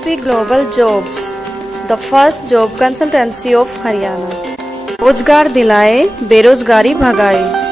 SSP Global Jobs, the first job consultancy of Haryana. रोजगार दिलाए, बेरोजगारी भगाए।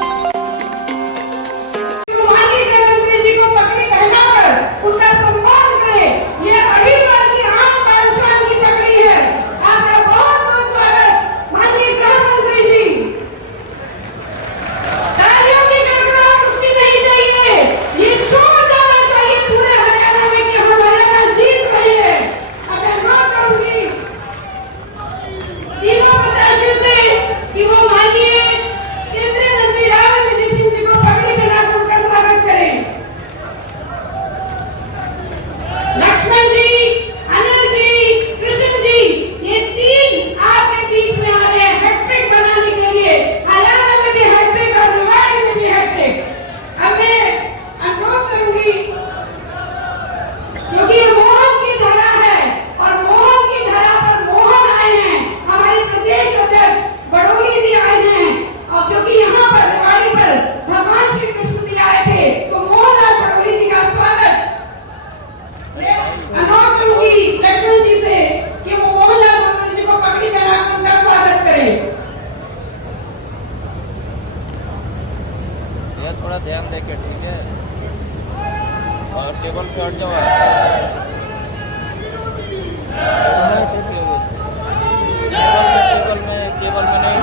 थोड़ा ध्यान देके, ठीक है, और टेबल से हट जाओ। टेबल में नहीं।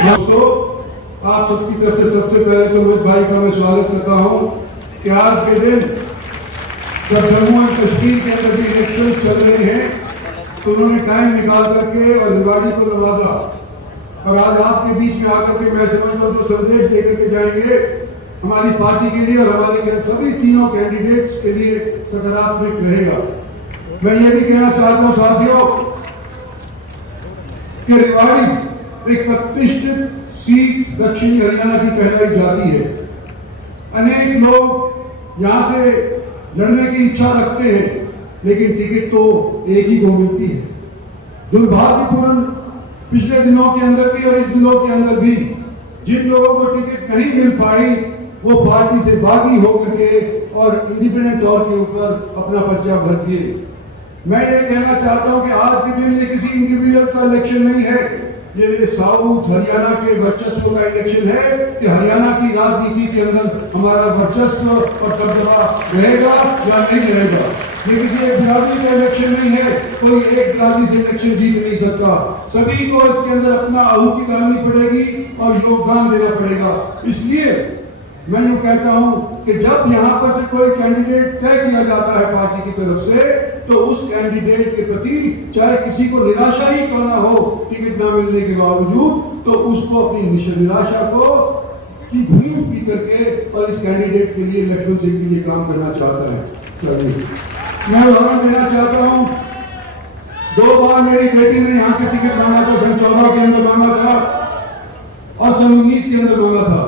दोस्तों, आप सबकी तरफ से सबसे पहले तो रोहित भाई का मैं स्वागत करता हूं कि आज के दिन जब जम्मू एंड कश्मीर के अंदर भी इलेक्शन चल रहे हैं तो उन्होंने टाइम निकाल करके और रिवाड़ी को नवाजा और आज आपके बीच में आकर के मैं समझता हूँ जो संदेश लेकर के जाएंगे हमारी पार्टी के लिए और हमारे सभी तीनों कैंडिडेट्स के लिए सकारात्मक रहेगा। मैं ये भी कहना चाहता हूँ साथियों कि रिवाड़ी एक प्रतिष्ठित सीट दक्षिणी हरियाणा की कहलाई जाती है। अनेक लोग यहां से लड़ने की इच्छा रखते हैं लेकिन टिकट तो एक ही को मिलती है। दुर्भाग्यपूर्ण पिछले दिनों के अंदर भी और इस दिनों के अंदर भी जिन लोगों को टिकट नहीं मिल पाई वो पार्टी से बागी होकर के और इंडिपेंडेंट तौर के ऊपर अपना पर्चा भर दिए। मैं ये कहना चाहता हूं कि आज के दिन ये किसी इंडिविजुअल का इलेक्शन नहीं है, ये साउथ हरियाणा के वर्चस्व का इलेक्शन है कि हरियाणा की राजनीति के अंदर हमारा वर्चस्व और दबदबा रहेगा या नहीं रहेगा। ये किसी एक बिरादरी का इलेक्शन नहीं है, कोई एक बिरादरी से इलेक्शन जीत नहीं सकता। सभी को इसके अंदर अपना आहुति डालनी पड़ेगी और योगदान देना पड़ेगा। इसलिए मैं यूं कहता हूं कि जब यहां पर से कोई कैंडिडेट तय किया जाता है पार्टी की तरफ से तो उस कैंडिडेट के प्रति चाहे किसी को निराशा ही करना हो टिकट न मिलने के बावजूद तो उसको अपनी निराशा को की भीड़ पी करके और इस कैंडिडेट के लिए लक्ष्मण सिंह के लिए काम करना चाहता है। चलिए मैं उदाहरण देना चाहता हूं, 2 बार मेरी बेटी ने यहाँ के टिकट मांगा था। सन 14 के अंदर मांगा था और सन 19 के अंदर मांगा था।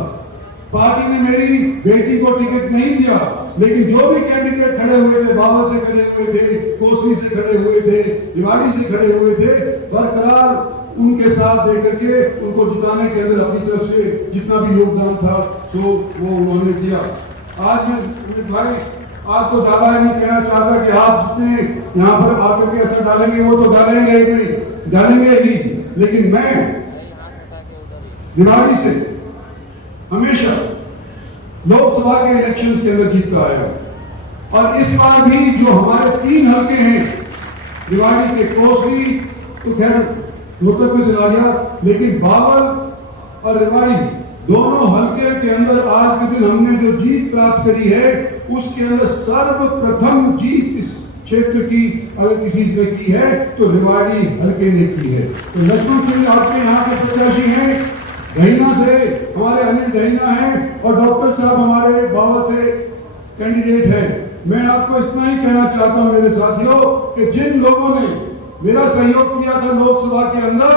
पार्टी ने मेरी बेटी को टिकट नहीं दिया लेकिन जो भी कैंडिडेट खड़े हुए थे, बावल से खड़े हुए थे, कोसली से खड़े हुए थे, रिवाड़ी से खड़े हुए थे, बरकरार उनके साथ देकर के उनको जिताने के अंदर अपनी तरफ से जितना भी योगदान था सो वो उन्होंने दिया। आज मैं भाई आपको ज्यादा नहीं कहना चाहता कि आप जितने यहाँ पर आकर के असर डालेंगे वो तो डालेंगे ही, लेकिन मैं रिवाड़ी से हमेशा लोकसभा के इलेक्शन के अंदर जीतता आया और इस बार भी जो हमारे 3 हल्के हैं रिवाड़ी के कोसली तो खैर रोहतक में चला गया लेकिन बावल और रिवाड़ी दोनों हलके के अंदर आज के दिन हमने जो जीत प्राप्त करी है, उसके अंदर सर्वप्रथम जीत इस क्षेत्र की अगर किसी ने की है तो रेवाड़ी हलके ने की है। तो लक्ष्मण सिंह आपके यहाँ के प्रत्याशी हैं, दहीना से हमारे अनिल दहीना हैं और डॉक्टर साहब हमारे बाबा से कैंडिडेट हैं। मैं आपको इतना ही कहना चाहता हूं मेरे साथियों कि जिन लोगों ने मेरा सहयोग किया था लोकसभा के अंदर,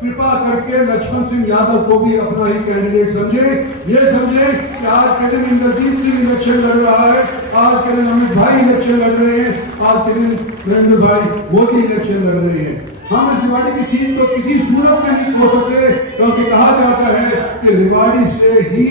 कृपा करके लक्ष्मण सिंह यादव को भी अपना ही कैंडिडेट समझे। ये समझे कि आज के दिन इंद्रजीत सिंह इलेक्शन लड़ रहा है, आज के दिन अमित भाई इलेक्शन लड़ रहे हैं, आज के दिन नरेंद्र भाई मोदी इलेक्शन लड़ रहे हैं। हम इस रेवाड़ी की सीट को किसी सूरत में नहीं खो सकते, क्योंकि कहा जाता है कि रेवाड़ी से ही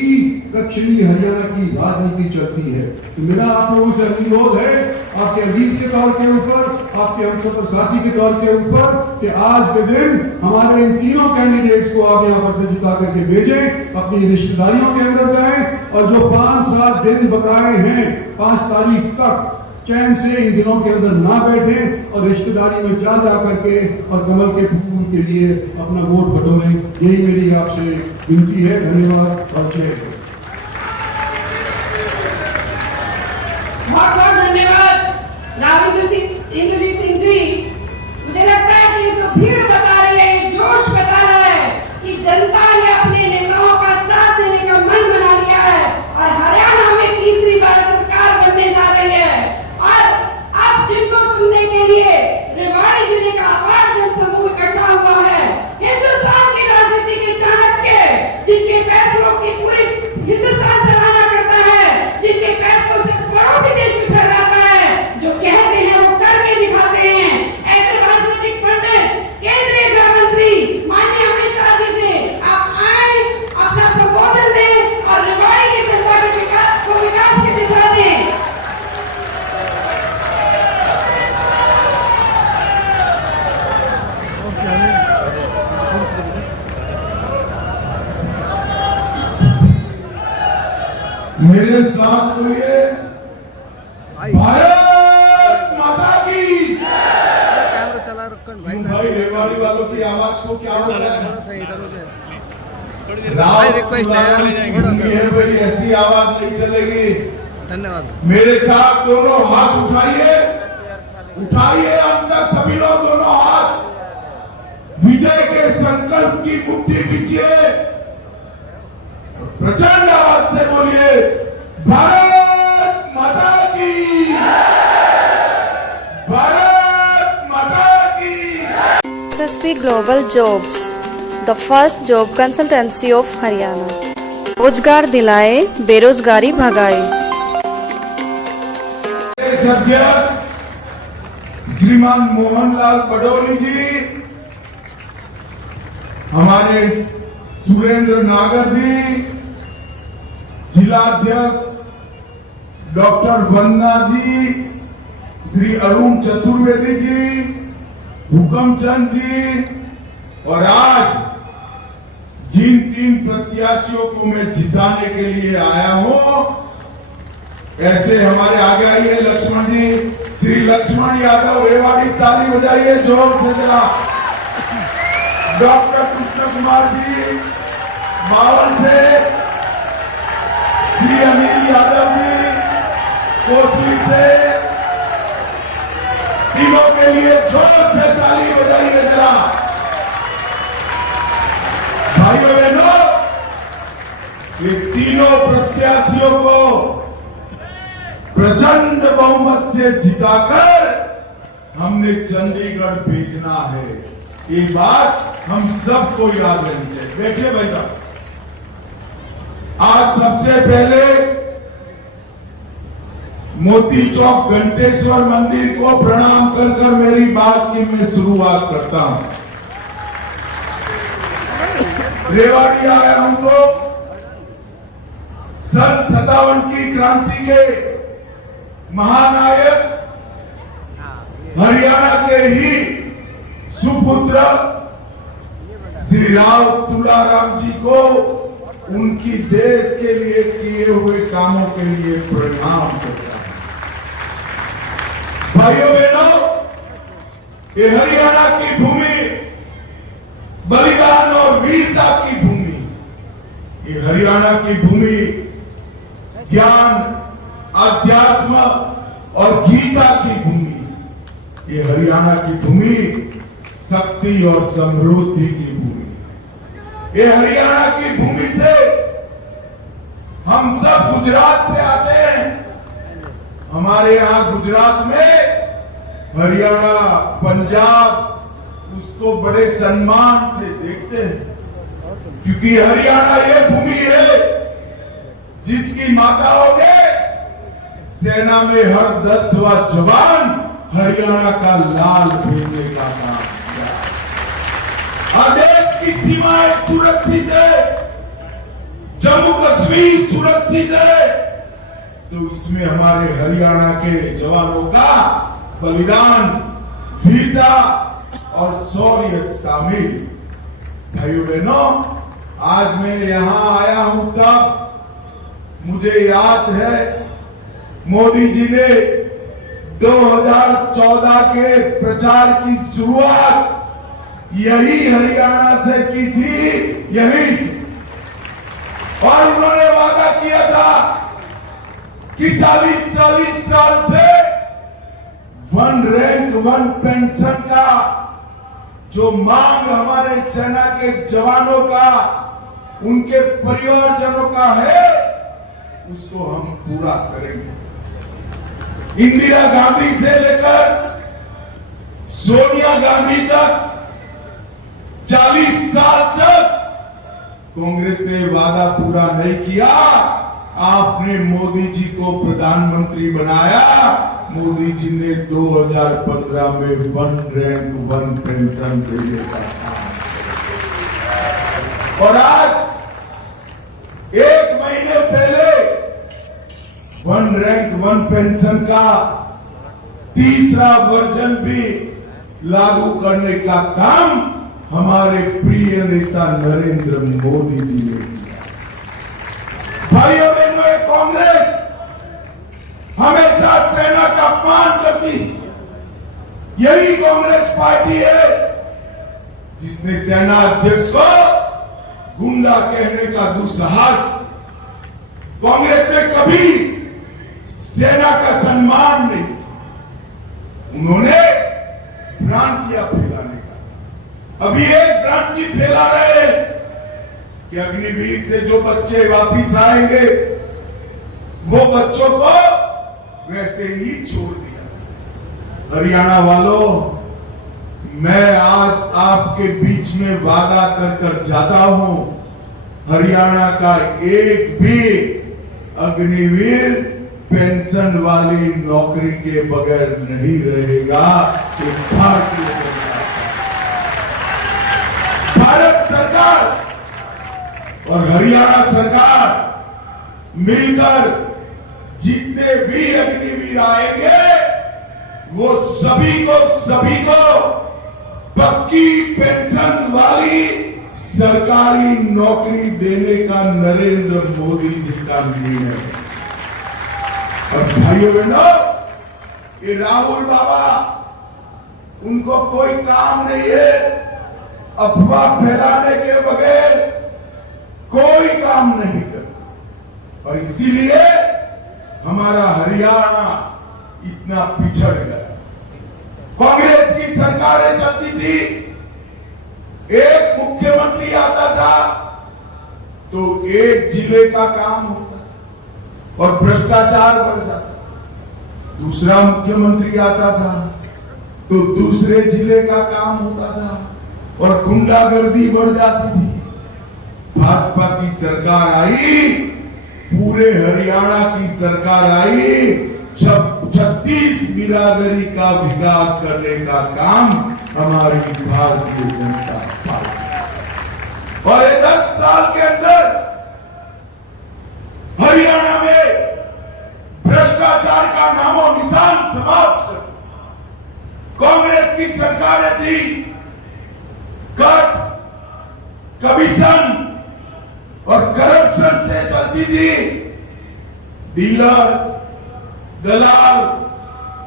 दक्षिणी हरियाणा की राजनीति चलती है। तो मेरा आप लोगों से अनुरोध है, आपके अजीज के तौर के ऊपर, आपके हमसफर साथी के तौर के ऊपर, कि आज के दिन हमारे इन तीनों कैंडिडेट्स को आप यहाँ पर जिता करके भेजें, अपनी रिश्तेदारियों के अंदर जाएं और जो 5-7 दिन बकाए हैं 5 तारीख तक चैन से इन दिनों के अंदर ना बैठे और रिश्तेदारी में जा करके और कमल के फूल के लिए अपना वोट बटोरें। यही मेरी आपसे विनती है। धन्यवाद और जय हिंद। बहुत बहुत धन्यवाद इंद्रजीत सिंह जी। मुझे लगता है कि जो भीड़ बता रही है, जोश बता रहा है कि जनता ने अपने नेताओं का साथ देने का मन बना लिया है और हरियाणा में तीसरी बार सरकार बनने जा रही है। और अब जिनको सुनने के लिए रेवाड़ी जिले का अपार जनसमूह इकट्ठा हुआ है, हिंदुस्तान की राजनीति के चाणक्य, जिनके फैसलों की पूरी हिंदुस्तान चलाना करता है, जिनके फैसलों से पड़ोसी देश में ठहराता है, जो कहते हैं वो करके दिखाते हैं, ऐसे राजनीतिक पंडित केंद्रीय गृह मंत्री माननीय अमित शाह जी से आप आए, अपना संबोधन दें और रेवाड़ी की जनता के विकास की दिशा दें। मेरे साथ बोलिए, भारत माता की। कैमरा चला रखन भाई रेवाड़ी वालों की आवाज को क्या हो रहा है? थोड़ा सा इधर हो जाए। राव रिक्वेस्ट है, थोड़ा सा भाई, ऐसी आवाज नहीं चलेगी। धन्यवाद। मेरे साथ दोनों हाथ उठाइए, उठाइए अब तक सभी लोग दोनों हाथ, विजय के संकल्प की मुट्ठी पीछे प्रचंड आवाज से बोलिए, भारत माता की, भारत माता की। SSP Global Jobs, the first job consultancy of Haryana. रोजगार दिलाए, बेरोजगारी भगाए। अध्यक्ष श्रीमान मोहनलाल बडोली जी, हमारे सुरेंद्र नागर जी, जिला अध्यक्ष डॉक्टर वंदना जी, श्री अरुण चतुर्वेदी जी, हुकमचंद जी, और आज जिन 3 प्रत्याशियों को मैं जिताने के लिए आया हूं, ऐसे हमारे आगे आइए लक्ष्मण जी, श्री लक्ष्मण यादव रेवाड़ी, ताली बजाइए जोर से जरा। डॉक्टर कृष्ण कुमार जी बावल से, श्री अनिल यादव जी कोसली से, तीनों के लिए जोर से ताली बजाइए जरा। भाइयों बहनों, ये तीनों प्रत्याशियों को प्रचंड बहुमत से जिताकर हमने चंडीगढ़ भेजना है। ये बात हम सबको याद रहनी चाहिए। बैठिए भाई साहब। आज सबसे पहले मोती चौक घंटेश्वर मंदिर को प्रणाम कर मेरी बात की मैं शुरुआत करता हूं। रेवाड़ी आया हूं तो सन 57 की क्रांति के महानायक हरियाणा के ही सुपुत्र श्री राव तुलाराम जी को उनकी देश के लिए किए हुए कामों के लिए प्रणाम करता हूं। भाइयों बहनों, ये हरियाणा की भूमि बलिदान और वीरता की भूमि, ये हरियाणा की भूमि ज्ञान, अध्यात्म और गीता की भूमि। ये हरियाणा की भूमि शक्ति और समृद्धि की भूमि। ये हरियाणा की भूमि से हम सब गुजरात से आते हैं। हमारे यहां गुजरात में हरियाणा, पंजाब उसको बड़े सम्मान से देखते हैं, क्योंकि हरियाणा ये भूमि है जिसकी माताओं ने सेना में हर 10वां जवान हरियाणा का लाल भेजने का काम किया। देश की सीमाएं सुरक्षित है, जम्मू कश्मीर सुरक्षित है, तो इसमें हमारे हरियाणा के जवानों का बलिदान, वीरता और शौर्य शामिल। भाइयों बहनों, आज मैं यहां आया हूं तब मुझे याद है मोदी जी ने 2014 के प्रचार की शुरुआत यही हरियाणा से की थी, यही से। और उन्होंने वादा किया था कि 40 साल से 1 रैंक 1 पेंशन का जो मांग हमारे सेना के जवानों का, उनके परिवारजनों का है, उसको हम पूरा करेंगे। इंदिरा गांधी से लेकर सोनिया गांधी तक 40 साल तक कांग्रेस ने वादा पूरा नहीं किया। आपने मोदी जी को प्रधानमंत्री बनाया। मोदी जी ने 2015 में 1 रैंक 1 पेंशन देने का काम, और आज 1 महीने पहले 1 रैंक 1 पेंशन का तीसरा वर्जन भी लागू करने का काम हमारे प्रिय नेता नरेंद्र मोदी जी ने किया। भाइयों बहनों, कांग्रेस हमेशा सेना का अपमान करती। यही कांग्रेस पार्टी है जिसने सेना अध्यक्ष को गुंडा कहने का दुस्साहस। कांग्रेस ने कभी सेना का सम्मान नहीं, उन्होंने भ्रांतियां फैलाने का। अभी एक भ्रांति फैला रहे हैं कि अग्निवीर से जो बच्चे वापिस आएंगे वो बच्चों को वैसे ही छोड़ दिया। हरियाणा वालों, मैं आज आपके बीच में वादा कर जाता हूं, हरियाणा का एक भी अग्निवीर पेंशन वाली नौकरी के बगैर नहीं रहेगा। कि भारत सरकार और हरियाणा सरकार मिलकर जितने भी अग्निवीर आएंगे वो सभी को पक्की पेंशन वाली सरकारी नौकरी देने का नरेंद्र मोदी जी का निर्णय है। और भाइयों बहनों, ये राहुल बाबा, उनको कोई काम नहीं है अफवाह फैलाने के बगैर, कोई काम नहीं करता, और इसीलिए हमारा हरियाणा इतना पिछड़ गया। कांग्रेस की सरकारें चलती थी, एक मुख्यमंत्री आता था तो एक जिले का काम होता था और भ्रष्टाचार बढ़ जाता। दूसरा मुख्यमंत्री आता था तो दूसरे जिले का काम होता था और गुंडागर्दी बढ़ जाती थी। भाजपा की सरकार आई, पूरे हरियाणा की सरकार आई, 36 बिरादरी का विकास करने का काम हमारी भारतीय जनता पार्टी। और ये 10 साल के अंदर हरियाणा में भ्रष्टाचार का नामो निशान समाप्त कर, कांग्रेस की सरकारें थी, कट, कमीशन और करप्शन से चलती थी। डीलर, दलाल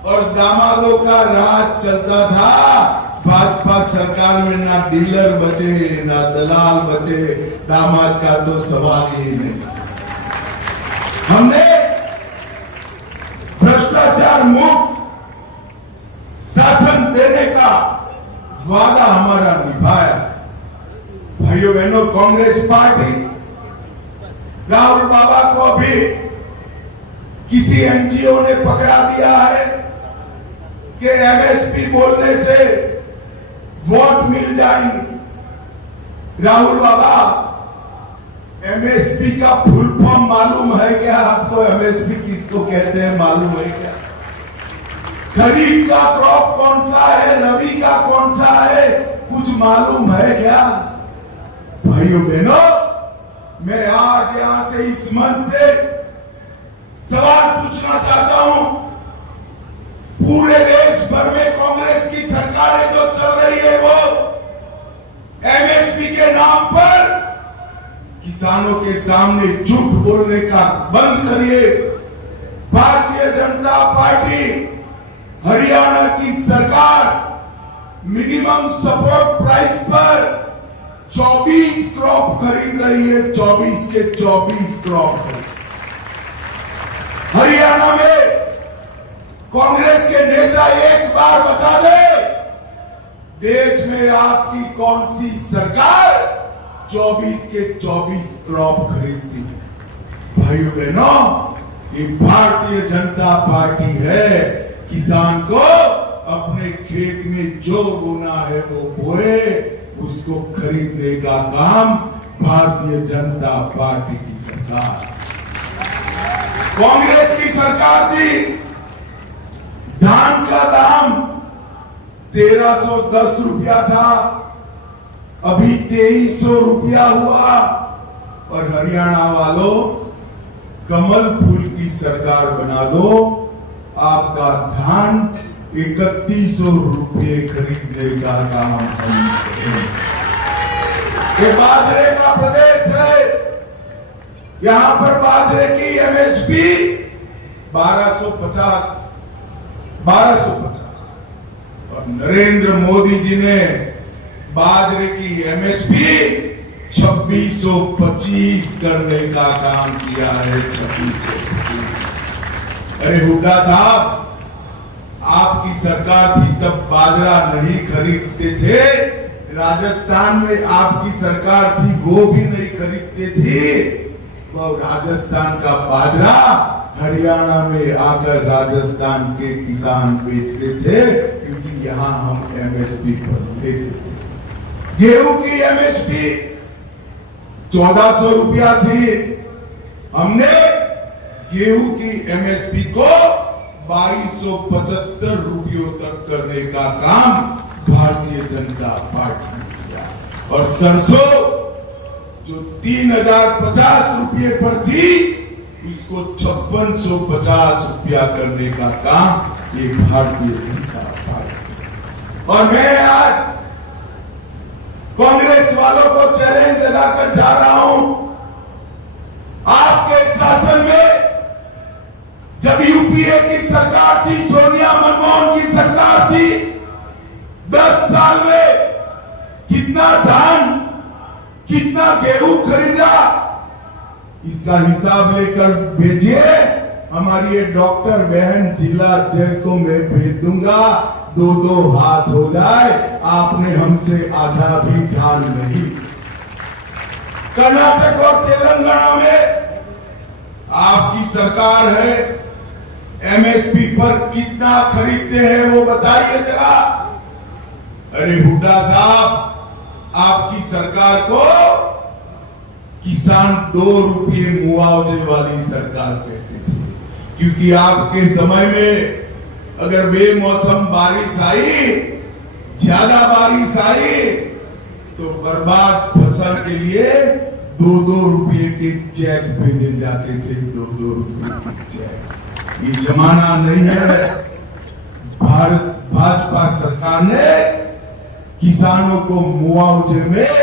और दामादों का राज चलता था। भाजपा सरकार में ना डीलर बचे ना दलाल बचे, दामाद का तो सवाल ही नहीं। हमने भ्रष्टाचार मुक्त शासन देने का वादा हमारा निभाया। भाइयों बहनों, कांग्रेस पार्टी राहुल बाबा को भी किसी एनजीओ ने पकड़ा दिया है कि एमएसपी बोलने से वोट मिल जाएंगे। राहुल बाबा, एमएसपी का फुल फॉर्म मालूम है क्या आपको? एमएसपी किसको कहते हैं मालूम है क्या? खरीफ का क्रॉप कौन सा है, रबी का कौन सा है, कुछ मालूम है क्या? भाइयों बहनों, मैं आज यहां से इस मंच से सवाल पूछना चाहता हूं। पूरे देश भर में कांग्रेस की सरकारें जो चल रही है वो एमएसपी के नाम पर किसानों के सामने झूठ बोलने का बंद करिए। भारतीय जनता पार्टी हरियाणा की सरकार मिनिमम सपोर्ट प्राइस पर 24 क्रॉप खरीद रही है, 24 के 24 क्रॉप। हरियाणा में कांग्रेस के नेता एक बार बता दे, देश में आपकी कौन सी सरकार 24 के 24 क्रॉप खरीदती है? भाइयों बहनों, ये भारतीय जनता पार्टी है। किसान को अपने खेत में जो बोना है वो बोए, उसको खरीदने का काम भारतीय जनता पार्टी की सरकार। कांग्रेस की सरकार थी, धान का दाम 1310 रुपया था, अभी 2300 रुपया हुआ। और हरियाणा वालों, कमल फूल की सरकार बना दो, आपका धान 3100 रुपये खरीदने का काम हम करेंगे। ये बाजरे का प्रदेश है, यहां पर बाजरे की एमएसपी 1250 और नरेंद्र मोदी जी ने बाजरे की एमएसपी 2625 करने का काम किया है। 2625। अरे हुड्डा साहब, आपकी सरकार थी तब बाजरा नहीं खरीदते थे, राजस्थान में आपकी सरकार थी वो भी नहीं खरीदते थे। वो राजस्थान का बाजरा हरियाणा में आकर राजस्थान के किसान बेचते थे, क्योंकि यहां हम एमएसपी पर लेते थे। गेहूं की एमएसपी 1400 रुपया थी, हमने गेहूं की एमएसपी को 2275 रुपयों तक करने का काम भारतीय जनता पार्टी ने किया। और सरसों जो 3050 रुपये पर थी, उसको 5650 रुपया करने का काम ये भारतीय जनता पार्टी। और मैं आज कांग्रेस वालों को चैलेंज लगाकर जा रहा हूं, आपके शासन में जब यूपीए की सरकार थी, सोनिया मनमोहन की सरकार थी, 10 साल में कितना धान कितना गेहूं खरीदा, इसका हिसाब लेकर भेजिए। हमारी ये डॉक्टर बहन जिला अध्यक्ष को मैं भेज दूंगा, 2-2 हाथ हो जाए, आपने हमसे आधा भी धान नहीं। कर्नाटक और तेलंगाना में आपकी सरकार है, एमएसपी पर कितना खरीदते हैं वो बताइए जरा। अरे हुड्डा साहब, आपकी सरकार को किसान 2 रुपये मुआवजे वाली सरकार कहते थे, क्योंकि आपके समय में अगर बेमौसम बारिश आई, ज्यादा बारिश आई, तो बर्बाद फसल के लिए 2-2 रुपये के चेक भेजे जाते थे। 2-2 रुपये के चेक, ये जमाना नहीं है। भाजपा सरकार ने किसानों को मुआवजे में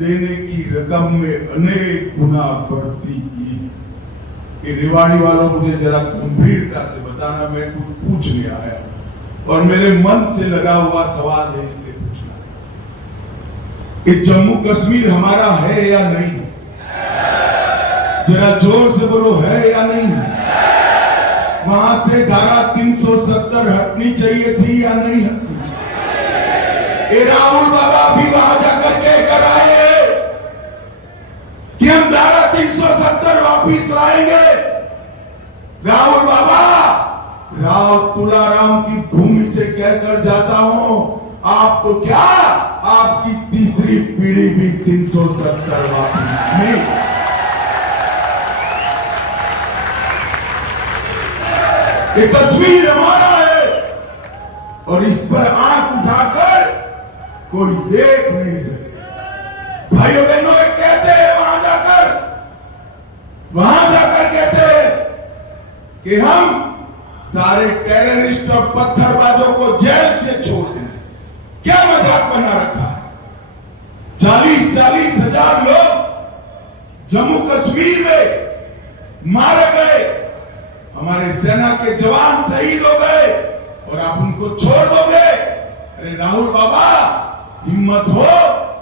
देने की रकम में अनेक गुना बढ़ती की। ये रेवाड़ी वालों, मुझे जरा गंभीरता से बताना, मैं कुछ पूछने आया। और मेरे मन से लगा हुआ सवाल है इसलिए पूछना कि जम्मू कश्मीर हमारा है या नहीं? जरा जोर से बोलो, है या नहीं? वहां से धारा 370 हटनी चाहिए थी या नहीं हटनी चाहिए? राहुल बाबा भी वहां जाकर के कराए कि हम धारा 370 वापिस लाएंगे। राहुल बाबा, राव तुलाराम की भूमि से कहकर जाता हूं, आप तो क्या, आपकी तीसरी पीढ़ी भी 370 वापिस नहीं। ये तस्वीर हमारा है और इस पर आंख उठाकर कोई देख नहीं सकता। भाइयों बहनों कहते हैं वहां जाकर कहते हैं कि हम सारे टेररिस्ट और पत्थरबाजों को जेल से छोड़ देंगे। क्या मजाक बना रखा है? 40-40 हजार लोग जम्मू कश्मीर में मारे गए, हमारे सेना के जवान शहीद हो गए और आप उनको छोड़ दोगे? अरे राहुल बाबा, हिम्मत हो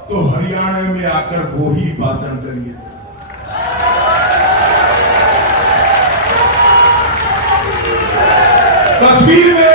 तो हरियाणा में आकर वो ही भाषण करिए। कश्मीर में